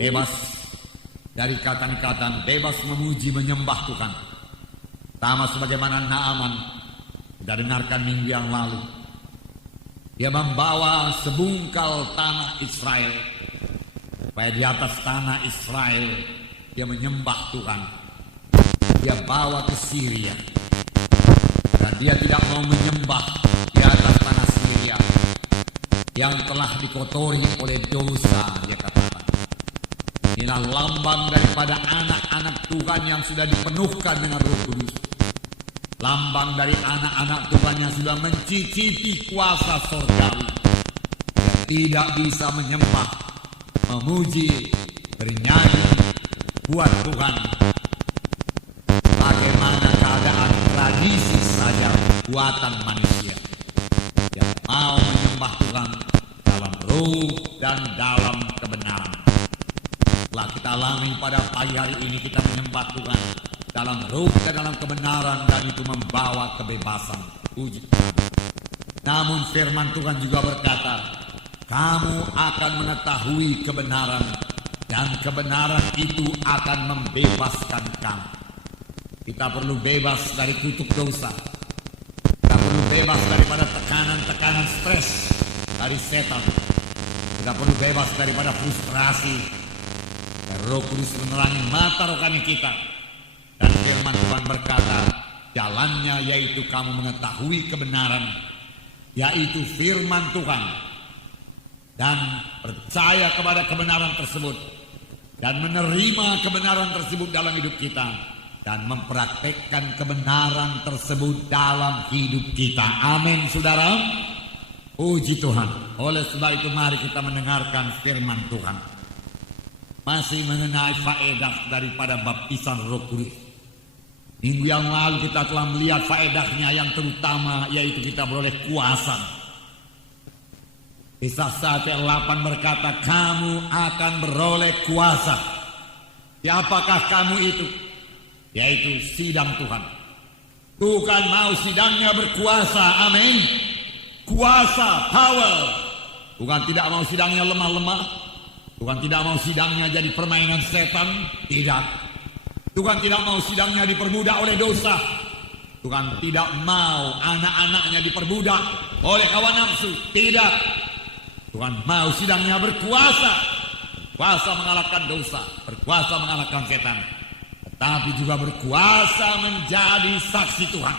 bebas dari ikatan-ikatan, bebas memuji menyembah Tuhan. Sama sebagaimana Naaman sudah dengarkan minggu yang lalu. Dia membawa sebungkal tanah Israel, supaya di atas tanah Israel dia menyembah Tuhan. Dia bawa ke Syria, dan dia tidak mau menyembah di atas tanah Syria yang telah dikotori oleh dosa. Dia katakan, inilah lambang daripada anak-anak Tuhan yang sudah dipenuhkan dengan Roh Kudus. Lambang dari anak-anak Tuhan yang sudah mencicipi kuasa surgawi. Dia tidak bisa menyembah, memuji, bernyanyi buat Tuhan bagaimana keadaan tradisi saja buatan manusia. Yang mau menyembah Tuhan dalam roh dan dalam kebenaran. Setelah kita alami pada pagi hari ini, kita menyembah Tuhan dalam roh dan dalam kebenaran, dan itu membawa kebebasan. Puji Tuhan. Namun firman Tuhan juga berkata, kamu akan mengetahui kebenaran, dan kebenaran itu akan membebaskan kamu. Kita perlu bebas dari kutuk dosa. Kita perlu bebas daripada tekanan-tekanan stres dari setan. Kita perlu bebas daripada frustrasi. Dan Roh Kudus menerangi mata rohani kita. Dan firman Tuhan berkata, jalannya yaitu kamu mengetahui kebenaran, yaitu firman Tuhan, dan percaya kepada kebenaran tersebut, dan menerima kebenaran tersebut dalam hidup kita, dan mempraktekkan kebenaran tersebut dalam hidup kita. Amin, saudara. Puji Tuhan. Oleh sebab itu mari kita mendengarkan firman Tuhan. Masih mengenai faedah daripada baptisan Roh Kudus. Minggu yang lalu kita telah melihat faedahnya yang terutama, yaitu kita beroleh kuasa. Kisah 1:8 berkata, kamu akan beroleh kuasa. Siapakah kamu itu? Yaitu sidang Tuhan. Tuhan mau sidangnya berkuasa. Amin. Kuasa, power. Tuhan tidak mau sidangnya lemah-lemah. Tuhan tidak mau sidangnya jadi permainan setan. Tidak. Tuhan tidak mau sidangnya diperbudak oleh dosa. Tuhan tidak mau anak-anaknya diperbudak oleh hawa nafsu. Tidak. Tuhan mau sidangnya berkuasa. Berkuasa mengalahkan dosa, berkuasa mengalahkan setan, tetapi juga berkuasa menjadi saksi Tuhan.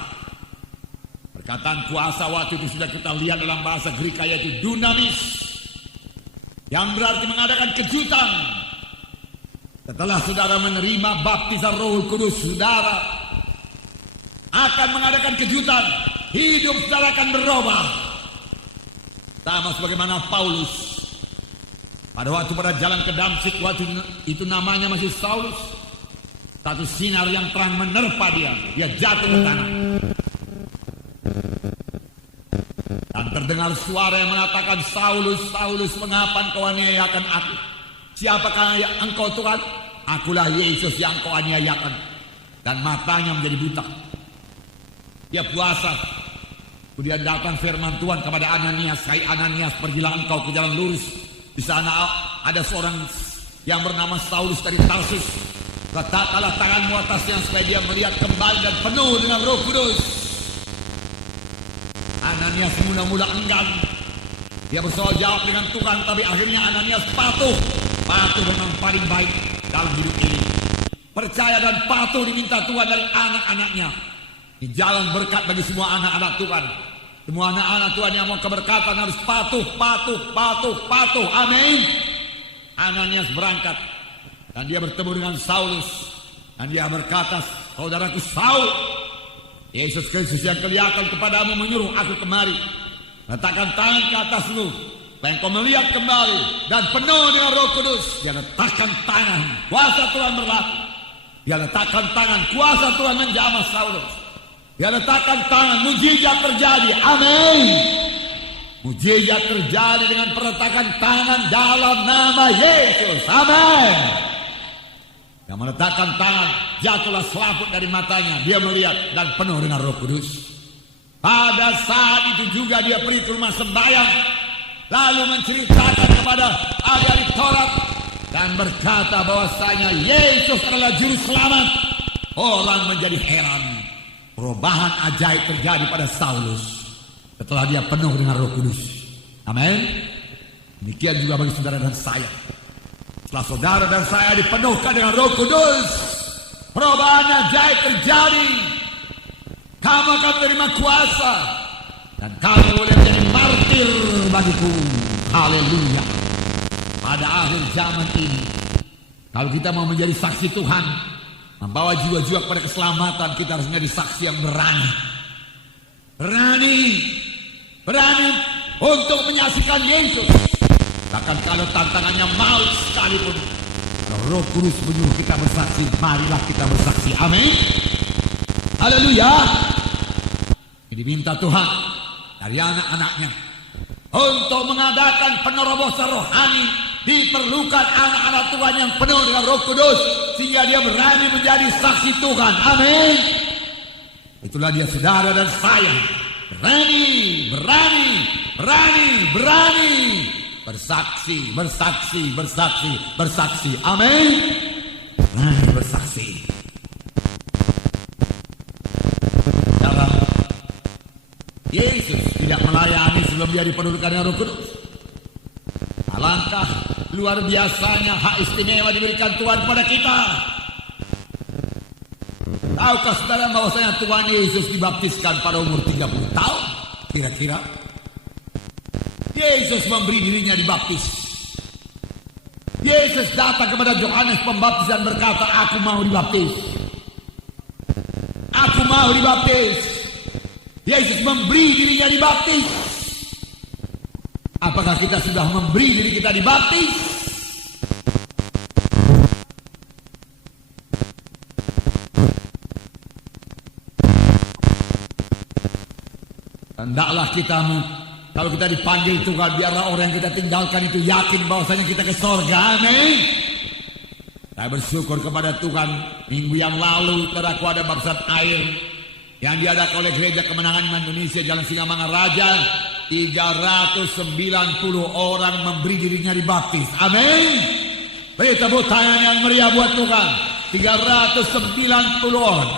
Perkataan kuasa waktu itu sudah kita lihat dalam bahasa Greek, yaitu dunamis, yang berarti mengadakan kejutan. Setelah saudara menerima baptisan Roh Kudus, saudara akan mengadakan kejutan. Hidup saudara akan berubah. Sama sebagaimana Paulus pada waktu pada jalan ke Damsyik, waktu itu namanya masih Saulus. Satu sinar yang terang menerpa dia. Dia jatuh ke tanah. Dan terdengar suara yang mengatakan, Saulus, Saulus, mengapa engkau aniayakan aku? Siapakah engkau Tuhan? Akulah Yesus yang engkau aniayakan. Dan matanya menjadi buta. Dia puasa. Kemudian datang firman Tuhan kepada Ananias, hai Ananias, pergilah engkau ke jalan lurus. Di sana ada seorang yang bernama Saulus dari Tarsus. Letakkanlah tanganmu atasnya supaya dia melihat kembali dan penuh dengan Roh Kudus. Ananias mula-mula enggan. Dia bersoal jawab dengan Tuhan, tapi akhirnya Ananias patuh. Patuh memang paling baik dalam hidup ini. Percaya dan patuh diminta Tuhan dari anak-anaknya. Di jalan berkat bagi semua anak-anak Tuhan. Semua anak-anak Tuhan yang mau keberkatan harus patuh, patuh, patuh, patuh. Amin. Ananias berangkat dan dia bertemu dengan Saulus. Dan dia berkata, saudaraku Saul, Yesus Kristus yang kelihatan kepadamu menyuruh aku kemari. Letakkan tangan ke atasmu, supaya engkau melihat kembali dan penuh dengan Roh Kudus. Dia letakkan tangan, kuasa Tuhan berlaku. Dia letakkan tangan, kuasa Tuhan menjamah Saulus. Dia letakkan tangan, mujizat terjadi. Amin. Mujizat terjadi dengan perletakan tangan dalam nama Yesus. Amin. Yang meletakkan tangan, jatuhlah selaput dari matanya. Dia melihat dan penuh dengan Roh Kudus. Pada saat itu juga dia pergi ke rumah sembahyang, lalu menceritakan kepada ahli Taurat dan berkata bahwasanya Yesus adalah juru selamat, orang menjadi heran. Perubahan ajaib terjadi pada Saulus setelah dia penuh dengan Roh Kudus. Amin. Demikian juga bagi saudara dan saya. Setelah saudara dan saya dipenuhkan dengan Roh Kudus, perubahan ajaib terjadi. Kamu akan menerima kuasa dan kamu boleh menjadi martir bagiku. Haleluya. Pada akhir zaman ini, kalau kita mau menjadi saksi Tuhan, membawa jiwa-jiwa kepada keselamatan, kita harus menjadi saksi yang berani. Berani untuk menyaksikan Yesus. Bahkan kalau tantangannya maut sekalipun, kalau Roh Kudus menyuruh kita bersaksi, marilah kita bersaksi. Amin. Haleluya. Diminta Tuhan dari anak-anaknya untuk mengadakan penerobosan rohani. Diperlukan anak-anak Tuhan yang penuh dengan Roh Kudus, sehingga dia berani menjadi saksi Tuhan. Amin. Itulah dia saudara dan saya. Berani bersaksi. Amin. Berani bersaksi. Dalam Yesus tidak melayani sebelum dia dipenuhkan dengan Roh Kudus. Alangkah luar biasanya hak istimewa diberikan Tuhan kepada kita. Tahukah saudara bahwasanya Tuhan Yesus dibaptiskan pada umur 30 tahun? Kira-kira Yesus memberi dirinya dibaptis. Yesus datang kepada Yohanes Pembaptis dan berkata, aku mau dibaptis. Aku mau dibaptis. Yesus memberi dirinya dibaptis. Apakah kita sudah memberi diri kita dibaptis? Hendaklah kita, kalau kita dipanggil Tuhan, biarlah orang yang kita tinggalkan itu yakin bahwasanya kita ke sorga. Amin. Saya bersyukur kepada Tuhan. Minggu yang lalu teraku ada baptisan air yang diadakan oleh Gereja Kemenangan Iman Indonesia Jalan Singamangaraja. 390 orang memberi dirinya dibaptis. Amin. Beri tepuk tangan yang meriah buat Tuhan. 390 orang.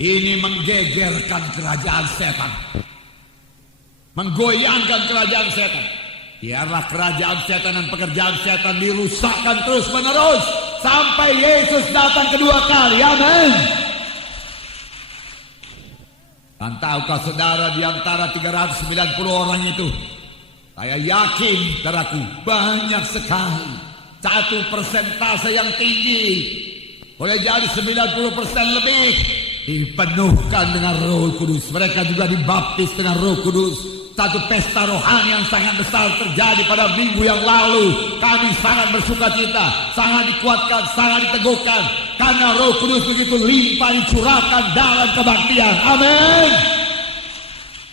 Ini menggegerkan kerajaan setan, menggoyangkan kerajaan setan. Biarlah kerajaan setan dan pekerjaan setan dirusakkan terus menerus sampai Yesus datang kedua kali. Amin. Dan tahukah saudara, di antara 390 orang itu, saya yakin saudaraku, banyak sekali, satu persentase yang tinggi, boleh jadi 90% lebih, dipenuhkan dengan Roh Kudus. Mereka juga dibaptis dengan Roh Kudus. Satu pesta rohani yang sangat besar terjadi pada minggu yang lalu. Kami sangat bersuka cita, sangat dikuatkan, sangat diteguhkan, karena Roh Kudus begitu limpah dicurahkan dalam kebaktian. Amin.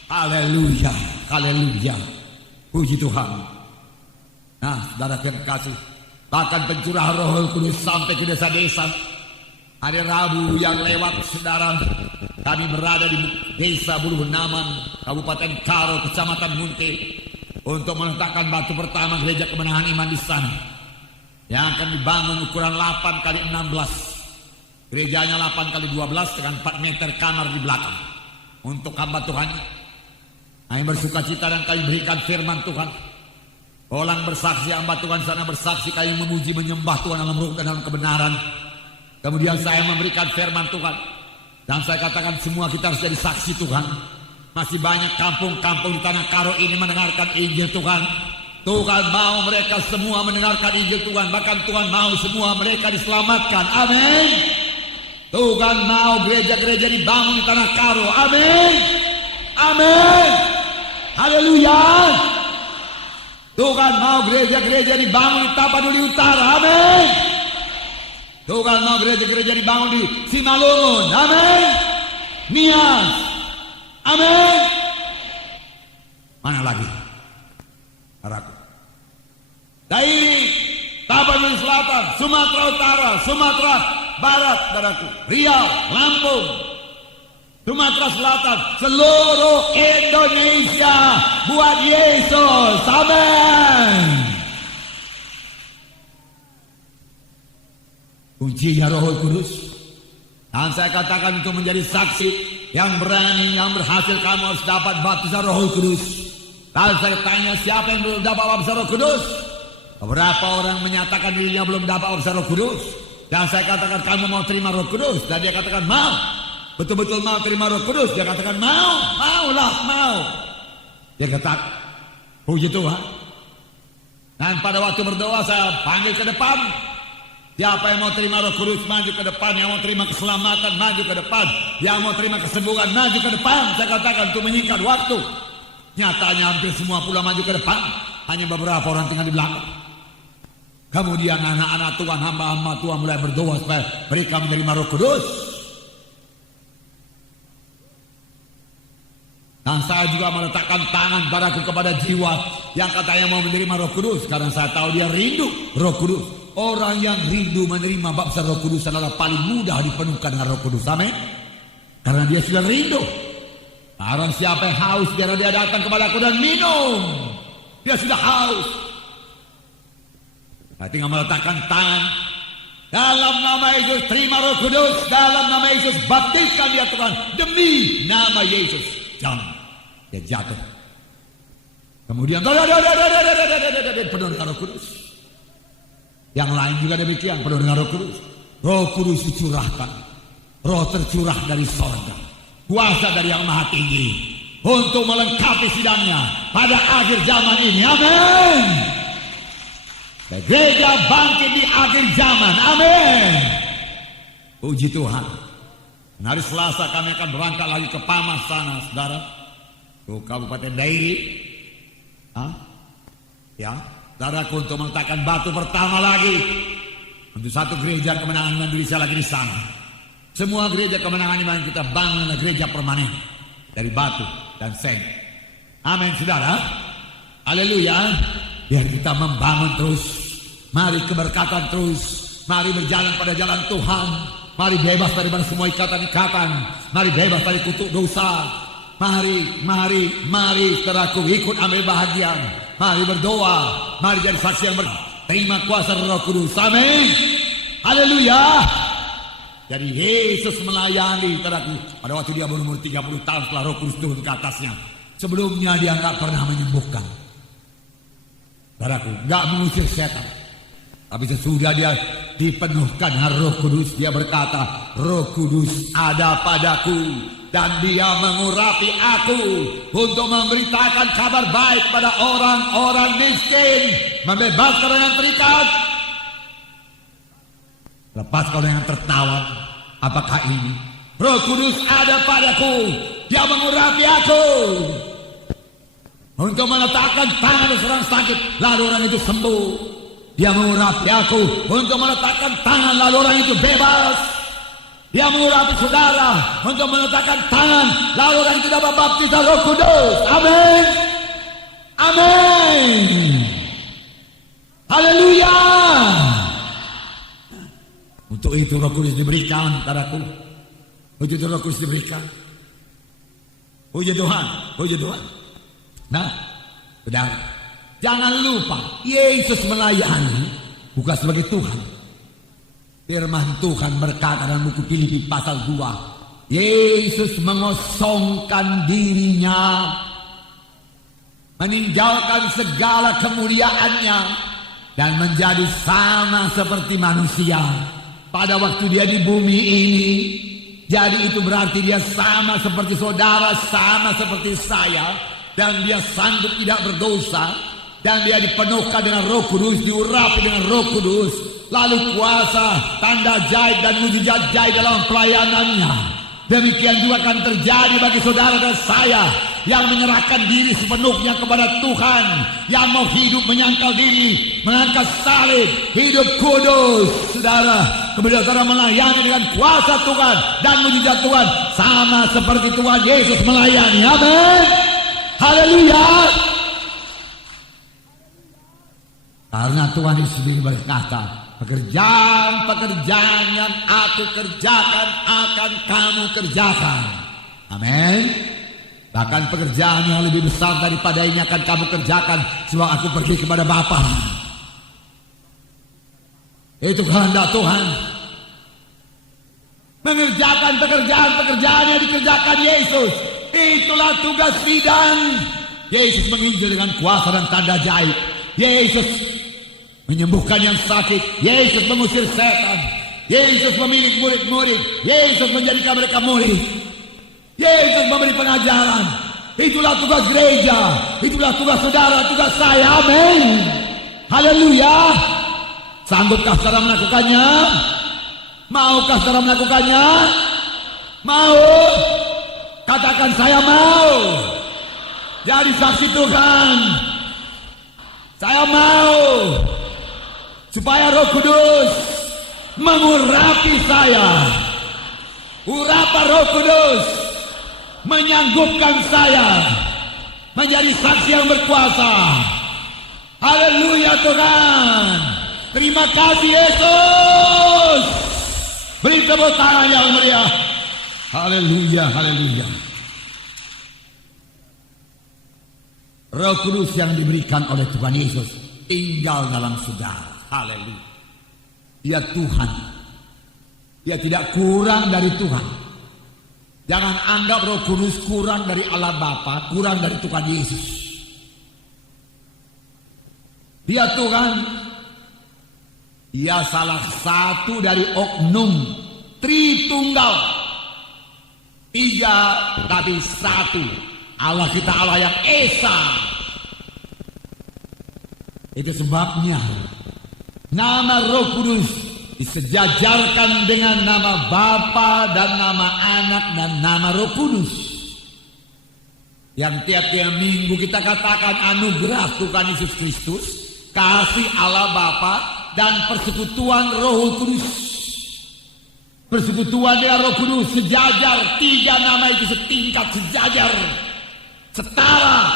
Haleluya, haleluya. Puji Tuhan. Nah, saudara yang kasih, bahkan pencurahan Roh Kudus sampai ke desa-desa. Hari Rabu yang lewat, saudara, kami berada di desa Bulu Benaman, Kabupaten Karo, Kecamatan Munti, untuk meletakkan batu pertama Gereja Kemenangan Iman di sana, yang akan dibangun ukuran 8 kali 16. Gerejanya 8 kali 12 dengan 4 meter kamar di belakang. Untuk hamba Tuhan, kami bersuka cita dan kami berikan firman Tuhan. Orang bersaksi, hamba Tuhan sana bersaksi, kami memuji menyembah Tuhan dalam roh dan dalam kebenaran. Kemudian saya memberikan firman Tuhan, dan saya katakan semua kita harus jadi saksi Tuhan. Masih banyak kampung-kampung di tanah Karo ini mendengarkan Injil Tuhan. Tuhan mau mereka semua mendengarkan Injil Tuhan. Bahkan Tuhan mau semua mereka diselamatkan. Amin. Tuhan mau gereja-gereja dibangun di tanah Karo. Amin. Amin. Haleluya. Tuhan mau gereja-gereja dibangun di Tapanuli Utara. Amin. Tuhan mau gereja-gereja dibangun di Simalungun. Amin. Nias. Amin. Mana lagi? Araku. Dari Tapanuli Selatan, Sumatera Utara, Sumatera Barat, saudaraku, Riau, Lampung, Sumatera Selatan, seluruh Indonesia buat Yesus. Amin. Pujinya Roh Kudus. Dan saya katakan untuk menjadi saksi yang berani, yang berhasil, kamu harus dapat baptisan Roh Kudus. Lalu saya tanya, siapa yang belum dapat baptisan Roh Kudus? Beberapa orang menyatakan dirinya belum dapat baptisan Roh Kudus. Dan saya katakan, kamu mau terima Roh Kudus? Dan dia katakan mau. Betul-betul mau terima Roh Kudus? Dia katakan mau. Mau. Dia katakan, puji Tuhan. Dan pada waktu berdoa saya panggil ke depan. Siapa yang mau terima Roh Kudus, maju ke depan. Yang mau terima keselamatan, maju ke depan. Yang mau terima kesembuhan, maju ke depan. Saya katakan untuk menyingkat waktu. Nyatanya hampir semua pula maju ke depan. Hanya beberapa orang tinggal di belakang. Kemudian anak-anak Tuhan, hamba-hamba Tuhan mulai berdoa supaya mereka menerima Roh Kudus. Dan saya juga meletakkan tangan padaku kepada jiwa yang katanya mau menerima Roh Kudus. Karena saya tahu dia rindu Roh Kudus. Orang yang rindu menerima baptisan Roh Kudus adalah paling mudah dipenuhkan dengan Roh Kudus. Amin. Karena dia sudah rindu. Barang siapa yang haus, biar dia datang kepadaku dan minum. Dia sudah haus. Saya tinggal meletakkan tangan. Dalam nama Yesus terima Roh Kudus. Dalam nama Yesus baptiskan dia Tuhan. Demi nama Yesus. Jangan. Dia jatuh. Kemudian penuh dengan Roh Kudus. Yang lain juga demikian, penuh dengan Roh Kudus. Roh Kudus dicurahkan. Roh tercurah dari sorga. Kuasa dari Yang Maha Tinggi. Untuk melengkapi sidangnya pada akhir zaman ini. Amin. Gereja bangkit di akhir zaman. Amin. Puji Tuhan. Hari Selasa kami akan berangkat lagi ke Pamas sana, saudara. Ke Kabupaten Dairi. Ya. Saudaraku, untuk meletakkan batu pertama lagi untuk satu gereja kemenangan Indonesia lagi di sana. Semua gereja kemenangan yang kita bangun adalah gereja permanen dari batu dan seng. Amin, saudara. Haleluya. Biar kita membangun terus. Mari keberkatan terus. Mari berjalan pada jalan Tuhan. Mari bebas daripada semua ikatan-ikatan. Mari bebas dari kutuk dosa. Mari, saudaraku, ikut ambil bahagian. Mari berdoa. Mari jadi saksi yang terima kuasa Roh Kudus. Amin. Haleluya. Jadi Yesus melayani, saudaraku, pada waktu dia berumur 30 tahun setelah Roh Kudus turun ke atasnya. Sebelumnya dia nggak pernah menyembuhkan. Saudaraku, nggak mengusir setan. Tapi sesudah dia dipenuhkan Roh Kudus, dia berkata, Roh Kudus ada padaku dan dia mengurapi aku untuk memberitakan kabar baik pada orang-orang miskin, membebaskan orang yang terikat, lepaskan orang yang tertawan. Apakah ini? Roh Kudus ada padaku, dia mengurapi aku untuk meletakkan tangan seorang sakit, lalu orang itu sembuh. Dia mengurapi aku untuk meletakkan tangan, lalu orang itu bebas. Dia mengurapi saudara untuk meletakkan tangan, lalu orang itu dapat baptisan Roh Kudus. Amin. Amin. Haleluya. Untuk itu Roh Kudus diberikan, saudaraku. Untuk itu Roh Kudus diberikan. Puji Tuhan, puji Tuhan. Nah, saudara, jangan lupa Yesus melayani bukan sebagai Tuhan. Firman Tuhan berkata dalam buku Filipi pasal 2, Yesus mengosongkan dirinya, meninggalkan segala kemuliaannya dan menjadi sama seperti manusia pada waktu dia di bumi ini. Jadi itu berarti dia sama seperti saudara, sama seperti saya, dan dia sanggup tidak berdosa, dan dia dipenuhkan dengan Roh Kudus, diurapi dengan Roh Kudus. Lalu kuasa, tanda ajaib dan mujizat ajaib dalam pelayanannya. Demikian juga akan terjadi bagi saudara dan saya yang menyerahkan diri sepenuhnya kepada Tuhan, yang mau hidup menyangkal diri, mengangkat salib, hidup kudus. Saudara, kemudian saudara melayani dengan kuasa Tuhan dan mujizat Tuhan, sama seperti Tuhan Yesus melayani. Amin. Haleluya. Karena Tuhan Yesus sendiri berkata, pekerjaan-pekerjaan yang aku kerjakan akan kamu kerjakan. Amin. Bahkan pekerjaan yang lebih besar daripada ini akan kamu kerjakan sebab aku pergi kepada Bapa. Itu kehendak Tuhan. mengerjakan pekerjaan-pekerjaan yang dikerjakan Yesus. Itulah tugas bidan. Yesus menginjil dengan kuasa dan tanda ajaib. Yesus menyembuhkan yang sakit. Yesus mengusir setan. Yesus memilih murid-murid. Yesus menjadikan mereka murid. Yesus memberi pengajaran. Itulah tugas gereja. Itulah tugas saudara, tugas saya. Amin. Haleluya. Sanggupkah saudara melakukannya? Maukah saudara melakukannya? Mau? Katakan saya mau. Jadi saksi Tuhan. Saya mau. Supaya Roh Kudus mengurapi saya. Urapan Roh Kudus menyanggupkan saya menjadi saksi yang berkuasa. Haleluya Tuhan. Terima kasih Yesus. Beri tepuk tangan yang meriah. Haleluya, haleluya. Roh Kudus yang diberikan oleh Tuhan Yesus tinggal dalam saudara. Haleluya. Dia Tuhan. Dia tidak kurang dari Tuhan. Jangan anggap Roh Kudus kurang dari Allah Bapa, kurang dari Tuhan Yesus. Dia Tuhan. Dia salah satu dari oknum Tritunggal. 3 tapi 1. Allah kita Allah yang Esa. Itu sebabnya nama Roh Kudus disejajarkan dengan nama Bapa dan nama Anak dan nama Roh Kudus. Yang tiap-tiap minggu kita katakan anugerah Tuhan Yesus Kristus, kasih Allah Bapa dan persekutuan Roh Kudus. Persekutuan dengan Roh Kudus sejajar, 3 nama itu setingkat, sejajar, setara.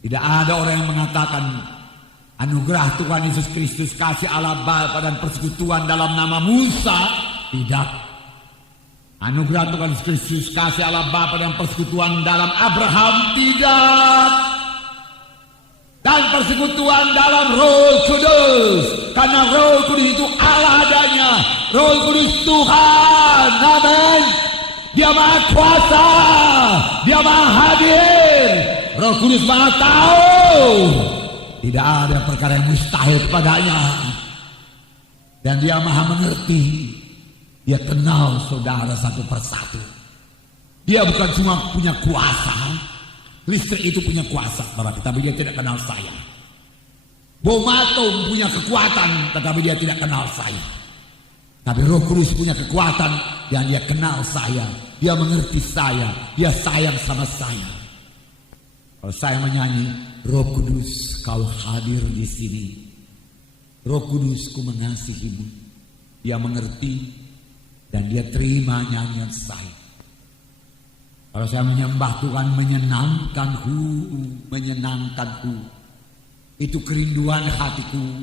Tidak ada orang yang mengatakan anugerah Tuhan Yesus Kristus, kasih Allah Bapa dan persekutuan dalam nama Musa. Tidak. Anugerah Tuhan Yesus Kristus, kasih Allah Bapa dan persekutuan dalam Abraham. Tidak. Dan persekutuan dalam Roh Kudus. Karena Roh Kudus itu Allah adanya. Roh Kudus Tuhan. Amin. Dia maha kuasa. Dia maha hadir. Roh Kudus maha tahu. Tidak ada perkara yang mustahil padanya. Dan dia maha mengerti. Dia kenal saudara satu persatu. Dia bukan cuma punya kuasa. Listrik itu punya kuasa, tetapi dia tidak kenal saya. Bom atom punya kekuatan, tetapi dia tidak kenal saya. Tapi Roh Kudus punya kekuatan yang dia kenal saya. Dia mengerti saya. Dia sayang sama saya. Kalau saya menyanyi, Roh Kudus kau hadir di sini. Roh Kudus ku mengasihimu. Dia mengerti dan dia terima nyanyian saya. Kalau saya menyembah Tuhan menyenangkanku. Itu kerinduan hatiku.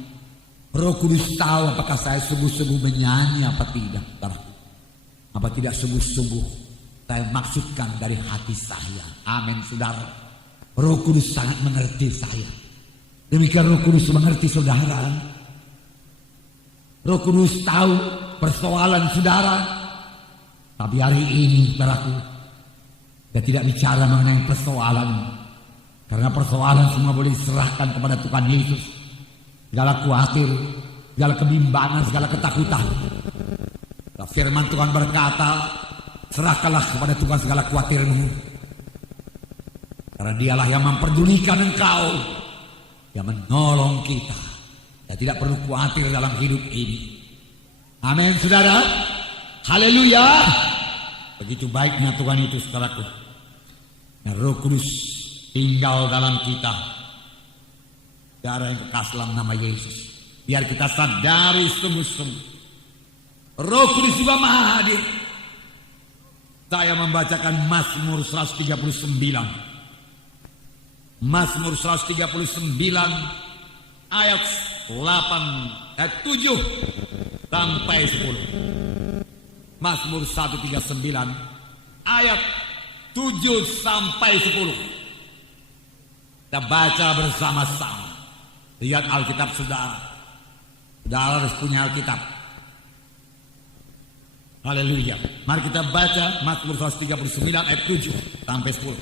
Roh Kudus tahu apakah saya sungguh-sungguh menyanyi apa tidak. Apa tidak sungguh-sungguh saya maksudkan dari hati saya. Amin saudara. Roh Kudus sangat mengerti saya. Demikian Roh Kudus mengerti saudara. Roh Kudus tahu persoalan saudara. Tapi hari ini saudaraku, dia tidak bicara mengenai persoalan. Karena persoalan semua boleh diserahkan kepada Tuhan Yesus. Segala khawatir, segala kebimbangan, segala ketakutan. Firman Tuhan berkata, serahkanlah kepada Tuhan segala khawatirmu. Karena dialah yang memperdulikan engkau. Yang menolong kita. Kita tidak perlu khawatir dalam hidup ini. Amin saudara. Haleluya. Begitu baiknya Tuhan itu saudaraku. Nah, Roh Kudus tinggal dalam kita. Darah yang kekasih dalam nama Yesus. Biar kita sadari sungguh-sungguh. Roh Kudus juga maha hadir. Saya membacakan Mazmur 139. Mazmur 139 ayat 7 sampai 10. Mazmur 139 ayat 7 sampai 10. Kita baca bersama-sama. Lihat Alkitab saudara. Saudara harus punya Alkitab. Haleluya. Mari kita baca Mazmur 139 ayat 7 sampai 10.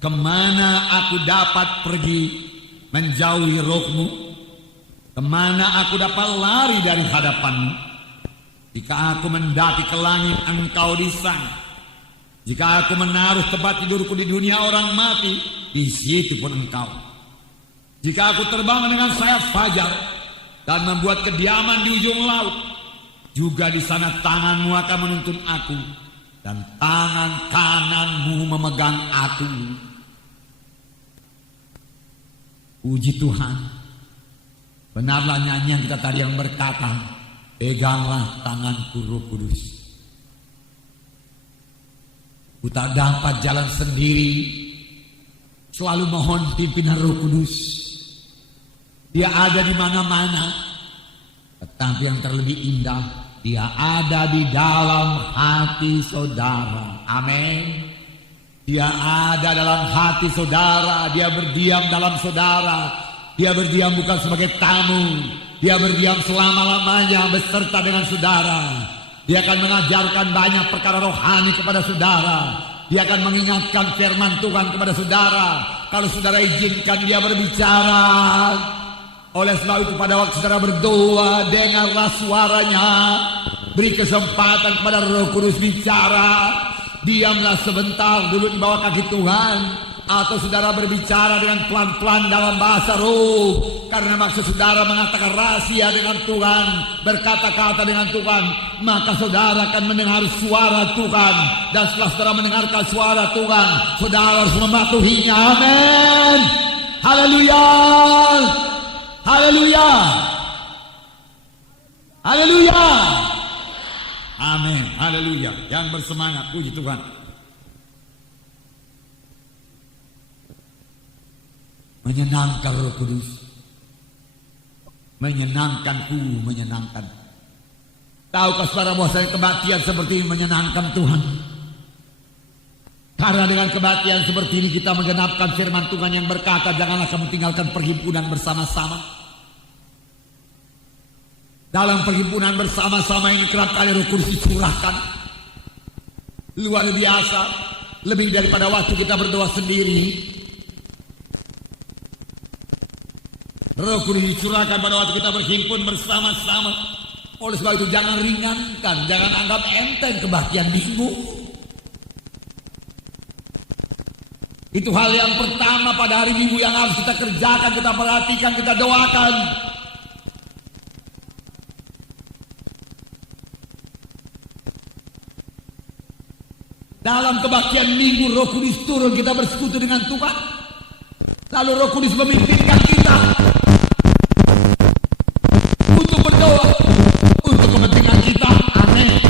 Kemana aku dapat pergi menjauhi rohmu? Kemana aku dapat lari dari hadapanmu? Jika aku mendaki ke langit, engkau di sana. Jika aku menaruh tempat tidurku di dunia orang mati, di situ pun engkau. Jika aku terbang dengan sayap fajar dan membuat kediaman di ujung laut, juga di sana tanganmu akan menuntun aku dan tangan kananmu memegang aku. Puji Tuhan. Benarlah nyanyian kita tadi yang berkata, peganglah tanganku Roh Kudus. Ku tak dapat jalan sendiri, selalu mohon pimpinan Roh Kudus. Dia ada di mana-mana, tetapi yang terlebih indah, Dia ada di dalam hati saudara. Amin. Dia ada dalam hati saudara. Dia berdiam dalam saudara. Dia berdiam bukan sebagai tamu. Dia berdiam selama-lamanya beserta dengan saudara. Dia akan mengajarkan banyak perkara rohani kepada saudara. Dia akan mengingatkan firman Tuhan kepada saudara. Kalau saudara izinkan dia berbicara. Oleh sebab itu pada waktu saudara berdoa, dengarlah suaranya. Beri kesempatan kepada Roh Kudus bicara. Diamlah sebentar dulu di bawah kaki Tuhan. Atau saudara berbicara dengan pelan-pelan dalam bahasa roh. Karena maksud saudara mengatakan rahasia dengan Tuhan, berkata-kata dengan Tuhan, maka saudara akan mendengar suara Tuhan. Dan setelah saudara mendengarkan suara Tuhan, saudara harus mematuhinya. Amin. Haleluya. Haleluya. Haleluya. Amin. Haleluya. Yang bersemangat, puji Tuhan. Menyenangkan Roh Kudus. Menyenangkanku, menyenangkan. Tahukah saudara bahwa kebaktian seperti ini menyenangkan Tuhan? Karena dengan kebaktian seperti ini kita menggenapkan firman Tuhan yang berkata, janganlah kamu tinggalkan perhimpunan bersama-sama. Dalam perhimpunan bersama-sama ini kerap kali Roh Kudus dicurahkan. Luar biasa. Lebih daripada waktu kita berdoa sendiri. Roh Kudus dicurahkan pada waktu kita berhimpun bersama-sama. Oleh sebab itu jangan ringankan, jangan anggap enteng kebaktian minggu. Itu hal yang pertama pada hari Minggu yang harus kita kerjakan, kita perhatikan, kita doakan. Dalam kebaktian Minggu Roh Kudus turun, kita bersekutu dengan Tuhan. Lalu Roh Kudus memimpinkan kita untuk berdoa untuk kepentingan kita. Amin.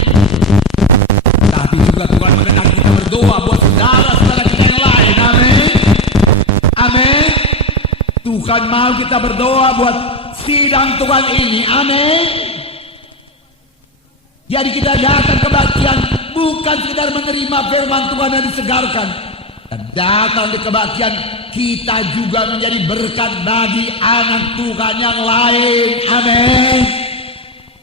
Tapi juga Tuhan mendengar kita berdoa buat saudara-saudara kita yang lain. Amin. Amin. Tuhan mau kita berdoa buat sidang Tuhan ini. Amin. Jadi kita datang kebaktian bukan sekedar menerima firman Tuhan yang disegarkan. Dan datang di kebaktian kita juga menjadi berkat bagi anak Tuhan yang lain. Amin.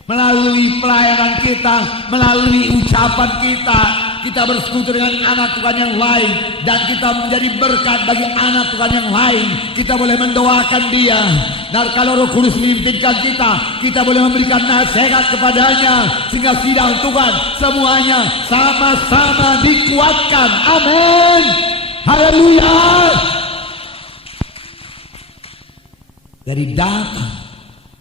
Melalui pelayanan kita, melalui ucapan kita, kita bersekutu dengan anak Tuhan yang lain. Dan kita menjadi berkat bagi anak Tuhan yang lain. Kita boleh mendoakan dia. Dan kalau Roh Kudus memimpinkan kita boleh memberikan nasihat kepadanya. Sehingga sidang Tuhan semuanya sama-sama dikuatkan. Amin. Haleluya. Jadi datang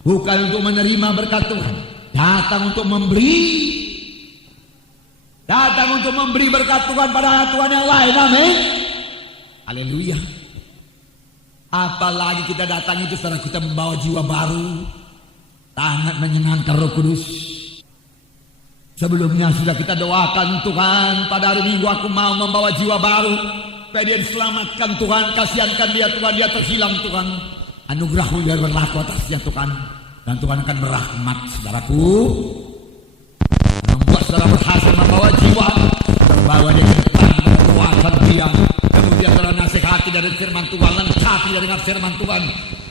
bukan untuk menerima berkat Tuhan, datang untuk memberi. Datang untuk memberi berkat Tuhan pada Tuhan yang lain. Amin. Haleluya. Apalagi kita datang itu setelah kita membawa jiwa baru. Sangat menyenangkan Roh Kudus. Sebelumnya sudah kita doakan, Tuhan pada hari Minggu aku mau membawa jiwa baru. Supaya dia diselamatkan Tuhan, kasihankan dia Tuhan, dia terhilang Tuhan. Anugerah-Mu biar berlaku atasnya Tuhan. Dan Tuhan akan berahmat saudaraku. Membuat saudara berhasil membawa jiwa. Terbawa dia ke depan, doakan dia. Kemudian saudara nasihati dari firman Tuhan, lengkapi dengan firman Tuhan.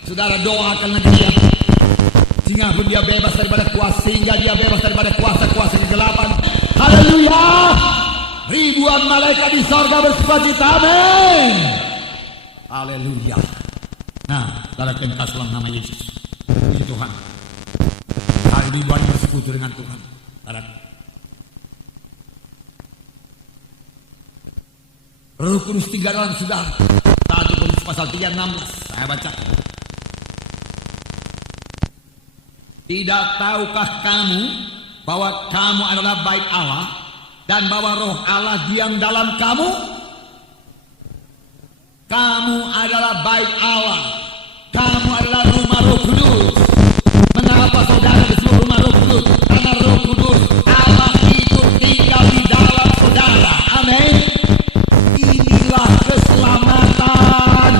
Saudara doakan dia. Sehingga dia bebas daripada kuasa, sehingga dia bebas daripada kuasa-kuasa kegelapan. Haleluya. Ribuan malaikat di sorga bersukacita. Amin. Haleluya. Nah, saudara kasih nama Yesus. Puji Tuhan. Hari ribuan bersekutu dengan Tuhan. Saudara. Roh Kudus tinggal dalam saudara. 1 Korintus pasal 3:16. Saya baca. Tidak tahukah kamu bahwa kamu adalah bait Allah dan bahwa Roh Allah diam dalam kamu? Kamu adalah bait Allah. Kamu adalah rumah Roh Kudus. Mengapa saudara disebut rumah Roh Kudus? Karena Roh Kudus Allah itu tinggal di dalam saudara. Amin. Inilah keselamatan.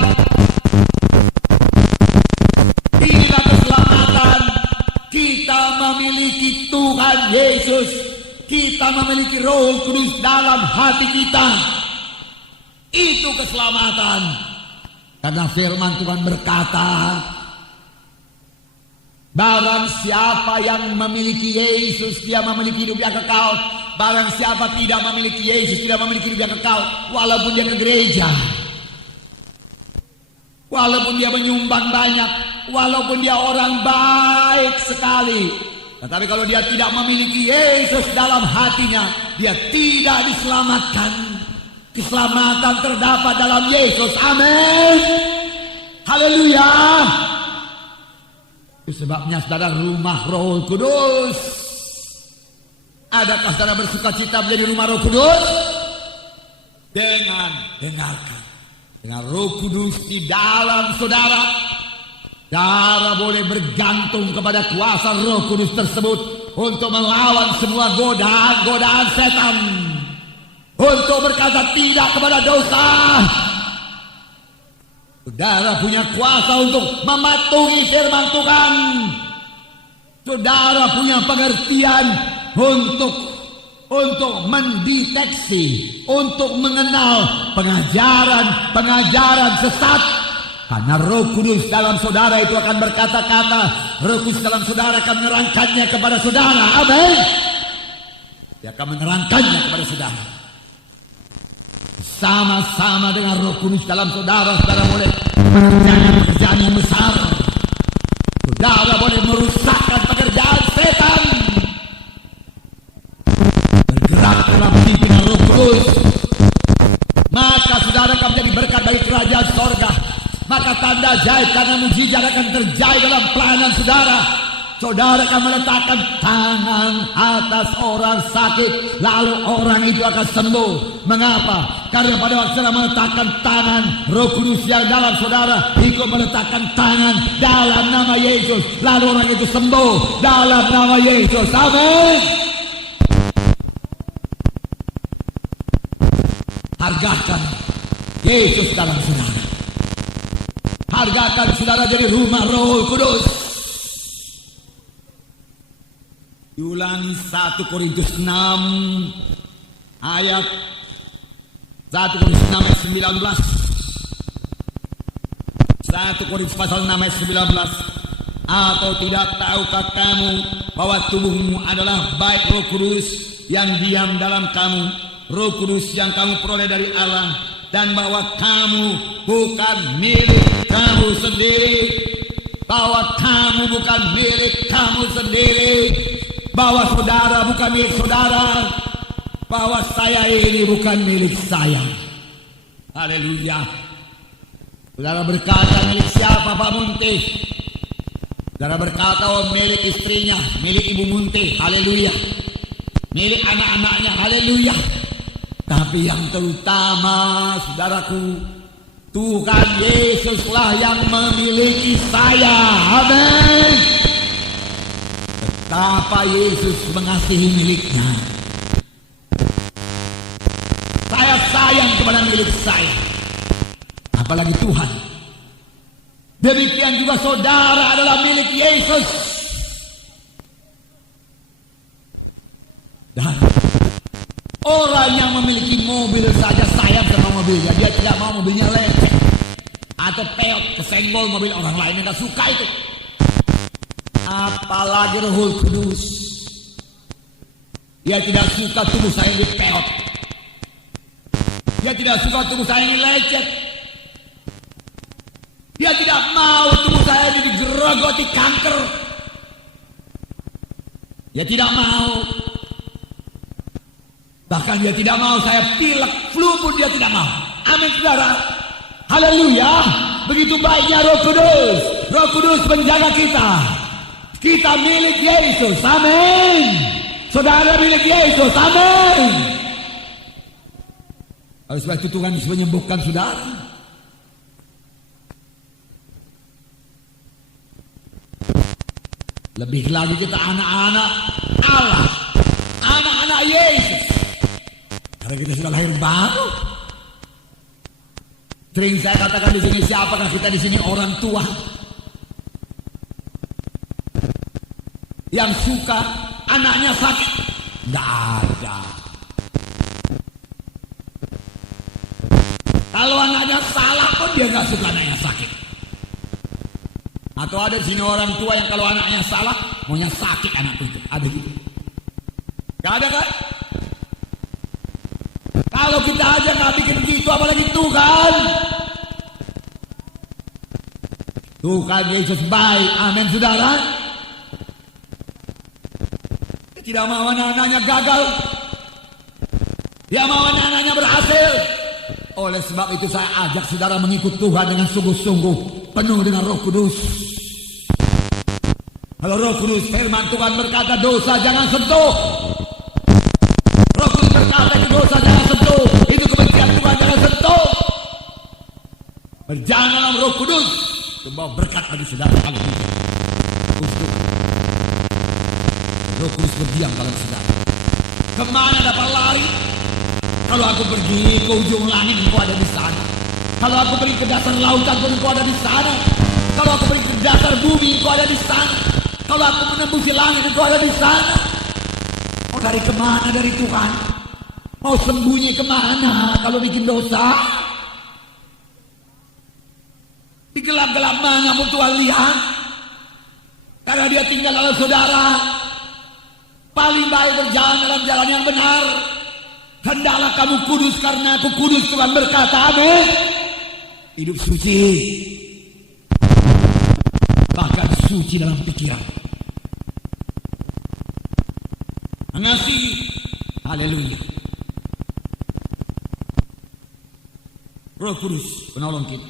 Inilah keselamatan. Kita memiliki Tuhan Yesus. Kita memiliki Roh Kudus dalam hati kita. Itu keselamatan. Karena firman Tuhan berkata, barang siapa yang memiliki Yesus, dia memiliki hidup yang kekal. Barang siapa tidak memiliki Yesus, tidak memiliki hidup yang kekal. Walaupun dia ke gereja, walaupun dia menyumbang banyak, walaupun dia orang baik sekali, tetapi kalau dia tidak memiliki Yesus dalam hatinya, dia tidak diselamatkan. Keselamatan terdapat dalam Yesus. Amin. Haleluya. Itu sebabnya saudara rumah Roh Kudus. Adakah saudara bersuka cita menjadi rumah Roh Kudus? Dengan dengarkan. Dengan Roh Kudus di dalam saudara, saudara boleh bergantung kepada kuasa Roh Kudus tersebut untuk melawan semua godaan-godaan setan. Untuk berkata tidak kepada dosa. Saudara punya kuasa untuk mematuhi firman Tuhan. Saudara punya pengertian untuk mendeteksi, untuk mengenal pengajaran sesat. Karena Roh Kudus dalam saudara itu akan berkata-kata. Roh Kudus dalam saudara akan menerangkannya kepada saudara. Amin. Dia akan menerangkannya kepada saudara. Sama-sama dengan Roh Kudus dalam saudara, saudara boleh mengerjakan pekerjaan yang besar. Saudara boleh merusakkan pekerjaan setan. Bergerak dalam pimpinan Roh Kudus, maka saudara akan menjadi berkat bagi kerajaan sorga. Maka tanda ajaib karena mujizat akan terjadi dalam pelayanan saudara. Saudara akan meletakkan tangan atas orang sakit, lalu orang itu akan sembuh. Mengapa? Karena pada waktu saudara meletakkan tangan, Roh Kudus yang dalam saudara ikut meletakkan tangan dalam nama Yesus, lalu orang itu sembuh dalam nama Yesus. Amin. Hargakan Yesus dalam saudara. Hargakan saudara jadi rumah Roh Kudus. Diulangi 1 Korintus 6 ayat 1 Korintus 6 ayat 19. 1 Korintus pasal 6 ayat 19. Atau tidak tahukah kamu bahwa tubuhmu adalah bait Roh Kudus yang diam dalam kamu, Roh Kudus yang kamu peroleh dari Allah, dan bahwa kamu bukan milik kamu sendiri, bahwa kamu bukan milik kamu sendiri, bahwa saudara bukan milik saudara, bahwa saya ini bukan milik saya. Haleluya. Saudara berkata milik siapa Pak Munti? Saudara berkata milik istrinya, milik Ibu Munti. Haleluya. Milik anak-anaknya. Haleluya. Tapi yang terutama saudaraku, Tuhan Yesuslah yang memiliki saya. Amin. Betapa Yesus mengasihi miliknya. Saya sayang kepada milik saya, apalagi Tuhan. Demikian juga saudara adalah milik Yesus. Dan orang yang memiliki mobil saja sayang sama mobilnya. Dia tidak mau mobilnya lecek atau peot, kesenggol mobil orang lain yang gak suka itu. Apalagi Roh Kudus. Dia tidak suka tubuh saya dipeot. Dia tidak suka tubuh saya ini lecet. Dia tidak mau tubuh saya ini digerogoti kanker. Dia tidak mau. Bahkan dia tidak mau saya pilek, flu pun dia tidak mau. Amin saudara. Haleluya. Begitu baiknya Roh Kudus. Roh Kudus menjaga kita. Kita milik Yesus. Amin. Saudara milik Yesus. Amin. Oleh sebab itu Tuhan bisa menyembuhkan saudara. Lebih lagi kita anak-anak Allah. Anak-anak Yesus. Karena kita sudah lahir baru. Sering saya katakan di sini, siapakah kita di sini orang tua yang suka anaknya sakit? Tidak ada. Kalau anaknya salah pun dia nggak suka anaknya sakit. Atau ada di sini orang tua yang kalau anaknya salah maunya sakit anakku itu. Ada gitu? Gak ada kan? Kalau kita aja nggak bikin begitu, apalagi Tuhan. Tuhan Yesus baik, amin saudara. Dia tidak mau anak-anaknya gagal. Dia mau anak-anaknya berhasil. Oleh sebab itu saya ajak saudara mengikut Tuhan dengan sungguh-sungguh, penuh dengan Roh Kudus. Kalau Roh Kudus, firman Tuhan berkata dosa jangan sentuh. Roh Kudus berkata itu dosa jangan sentuh. Itu kebencian Tuhan jangan sentuh. Berjalan dalam Roh Kudus, membawa berkat bagi saudara. Haleluya. Roh Kudus berdiam dalam saudara. Kemana dapat lari? Kalau aku pergi ke ujung langit, engkau ada di sana. Kalau aku pergi ke dasar lautan, engkau ada di sana. Kalau aku pergi ke dasar bumi, engkau ada di sana. Kalau aku menembusi langit, engkau ada di sana. Mau dari kemana dari Tuhan? Mau sembunyi kemana kalau bikin dosa? Di gelap-gelap mana pun Tuhan lihat. Karena dia tinggal dalam saudara. Paling baik berjalan dalam jalan yang benar. Hendaklah kamu kudus karena aku kudus, Tuhan berkata, amin. Hidup suci. Bahkan suci dalam pikiran. Mengasihi. Haleluya. Roh Kudus penolong kita.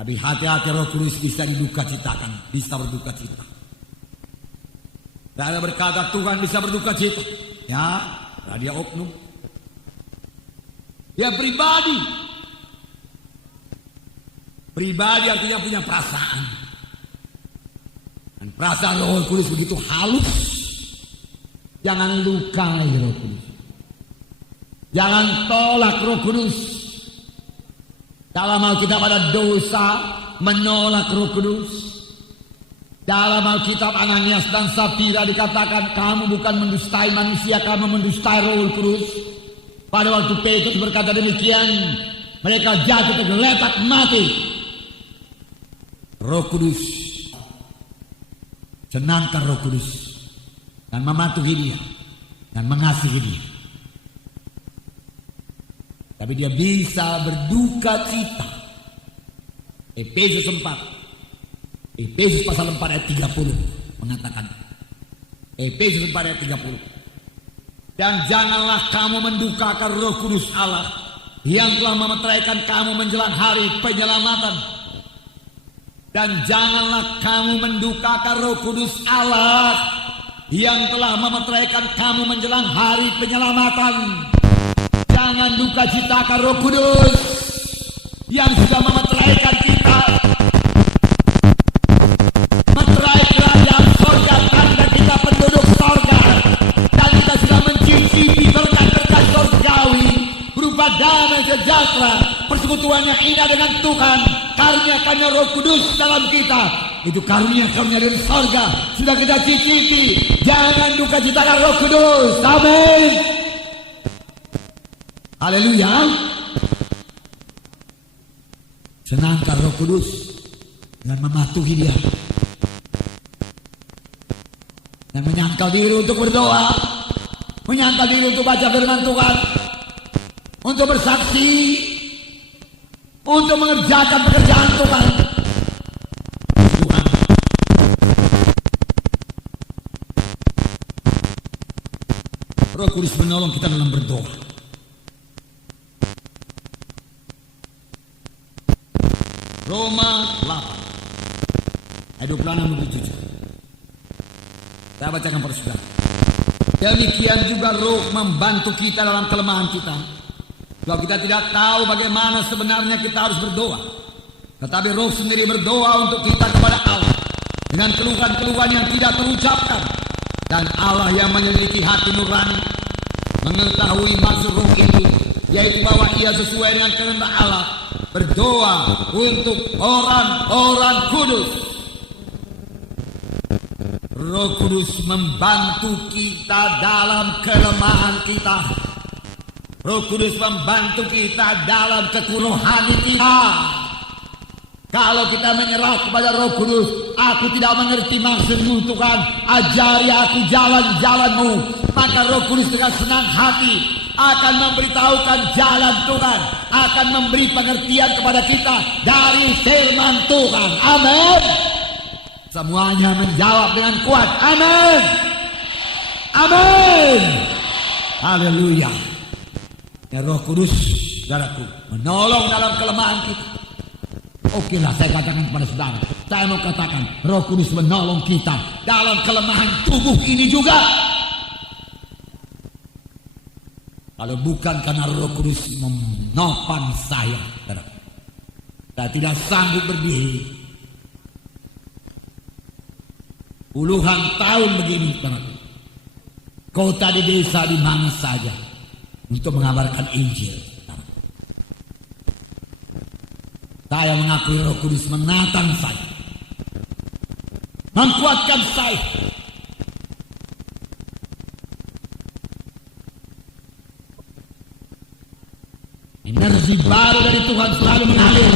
Tapi hati-hati, Roh Kudus bisa diduka citakan, bisa berduka cita. Dan ada berkata Tuhan bisa berduka cita. Ya, dia oknum. Dia pribadi. Pribadi artinya punya perasaan. Dan perasaan Roh Kudus begitu halus. Jangan lukai Roh Kudus. Jangan tolak Roh Kudus. Dalam Alkitab ada dosa menolak Roh Kudus. Dalam Alkitab Ananias dan Safira dikatakan kamu bukan mendustai manusia, kamu mendustai Roh Kudus. Pada waktu Petrus berkata demikian, mereka jatuh tergeletak mati. Roh Kudus, senangkan Roh Kudus dan mematuhi dia dan mengasihi dia. Tapi dia bisa berduka cita. Efesus 4. Efesus pasal 4 ayat 30 mengatakan. Efesus 4 ayat 30. Dan janganlah kamu mendukakan Roh Kudus Allah yang telah memeteraikan kamu menjelang hari penyelamatan. Dan janganlah kamu mendukakan Roh Kudus Allah yang telah memeteraikan kamu menjelang hari penyelamatan. Jangan duka citakan Roh Kudus yang sudah memeteraikan kita. Meterai kerajaan sorga, tanda kita penduduk sorga. Dan kita sudah mencicipi berkat-berkat sorgawi berupa damai sejahtera, persekutuan yang indah dengan Tuhan, karunia-karunia Roh Kudus dalam kita. Itu karunia-karunia dari sorga sudah kita cicipi. Jangan duka citakan Roh Kudus. Amin. Haleluya. Senangkan Roh Kudus dan mematuhi dia menyangkal diri untuk berdoa, menyangkal diri untuk baca firman Tuhan, untuk bersaksi, untuk mengerjakan pekerjaan Tuhan. Tuhan, Roh Kudus menolong kita dalam berdoa. Roma 8 ayat 26-27. Saya bacakan pada saudara. Demikian juga Roh membantu kita dalam kelemahan kita. Sebab kita tidak tahu bagaimana sebenarnya kita harus berdoa. Tetapi Roh sendiri berdoa untuk kita kepada Allah dengan keluhan-keluhan yang tidak terucapkan. Dan Allah yang menyelidiki hati nurani mengetahui maksud Roh itu, yaitu bahwa ia sesuai dengan kehendak Allah berdoa untuk orang-orang kudus. Roh Kudus membantu kita dalam kelemahan kita. Roh Kudus membantu kita dalam kekurangan kita. Kalau kita menyerah kepada Roh Kudus, aku tidak mengerti maksudmu Tuhan, ajari aku jalan-jalanmu. Maka Roh Kudus dengan senang hati akan memberitahukan jalan Tuhan, akan memberi pengertian kepada kita dari firman Tuhan. Amin. Semuanya menjawab dengan kuat. Amin. Amin. Haleluya. Ya Roh Kudus, saudaraku, menolong dalam kelemahan kita. Oke lah, saya katakan kepada saudara, saya mau katakan Roh Kudus menolong kita dalam kelemahan tubuh ini juga. Kalau bukan karena Roh Kudus menopang saya, saudara, saya tidak sanggup berdiri puluhan tahun begini, saudara, kota di desa di mana saja untuk mengabarkan Injil. Saya mengakui Roh Kudus menatang saya, menguatkan saya. Energi baru dari Tuhan selalu mengalir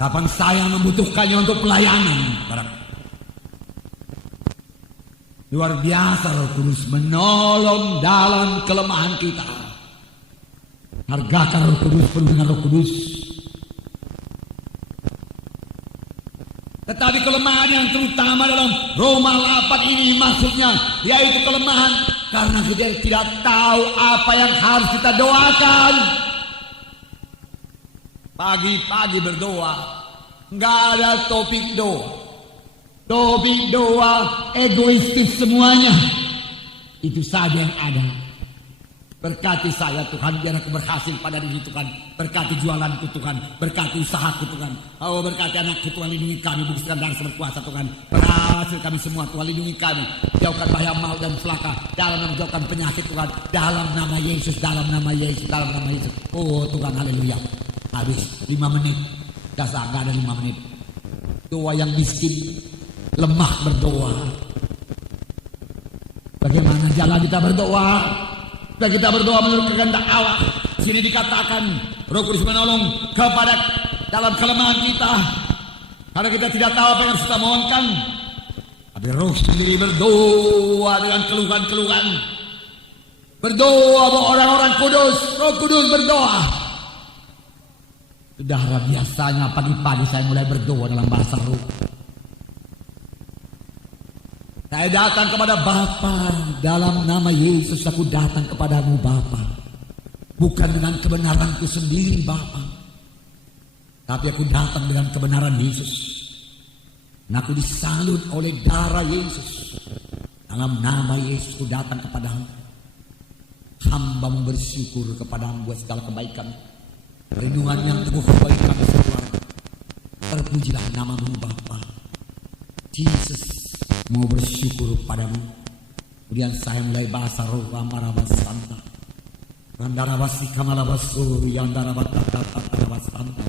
kapan saya membutuhkannya untuk pelayanan. Luar biasa Roh Kudus menolong dalam kelemahan kita. Hargakan Roh Kudus, penuh dengan Roh Kudus. Tetapi kelemahan yang terutama dalam Roma 8 ini maksudnya, yaitu kelemahan karena kita tidak tahu apa yang harus kita doakan. Pagi-pagi berdoa, nggak ada topik doa. Topik doa egoistis semuanya. Itu saja yang ada. Berkati saya Tuhan, biar aku berhasil pada diri Tuhan. Berkati jualanku Tuhan, berkati usahaku Tuhan. Oh, berkati anakku Tuhan, lindungi kami, buktikan dan berkuasa Tuhan. Berhasil kami semua Tuhan, lindungi kami. Jauhkan bahaya maut dan celaka. Dalam nama jauhkan penyakit Tuhan. Dalam nama Yesus, dalam nama Yesus, dalam nama Yesus. Oh Tuhan, haleluya. Habis 5 menit. Dasar gak ada 5 menit. Doa yang miskin, lemah berdoa. Bagaimana jalan kita berdoa? Dan kita berdoa menurut kehendak Allah. Sini dikatakan Roh Kudus menolong kepada dalam kelemahan kita. Karena kita tidak tahu apa yang harus kita mohonkan. Tapi Roh sendiri berdoa dengan keluhan-keluhan. Berdoa bahwa orang-orang kudus. Roh Kudus berdoa. Saudara, biasanya pagi-pagi saya mulai berdoa dalam bahasa roh. Saya datang kepada Bapa, dalam nama Yesus aku datang kepadamu Bapa. Bukan dengan kebenaranku sendiri Bapa, tapi aku datang dengan kebenaran Yesus. Dan aku disalut oleh darah Yesus. Dalam nama Yesus aku datang kepadamu. Hamba bersyukur kepadamu buat segala kebaikan, perlindungan yang teguh bagi kami semua. Terpujilah namamu Bapa. Jesus, mau bersyukur padamu. Kemudian saya mulai bahasa roh Ramarabasanta. Randarabasi kamalabasu yandarabata rabasanta.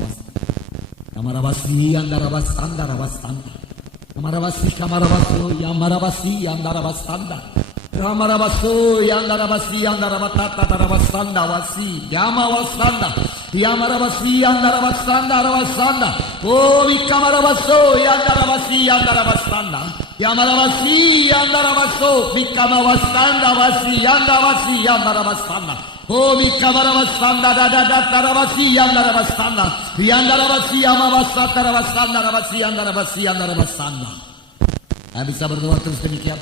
Kamarabasi yandarabasanta rabasanta. Kamarabasi kamarabasu yamarabasi yandarabasanta. Ramarabaso yandarabasi yandarabatata darabasanda wasi yamawasanda yamarabasi yandarabasanda rawasanda o vikamarabaso yandarabasi yandarabasanda yamarabasi yandarabaso vikamawasanda wasi yandarabasanda o vikamarabasanda darabasi yandarabasi yamawasata darabasanda rabasi yandarabasanda. Bisa berdoa terus demikian.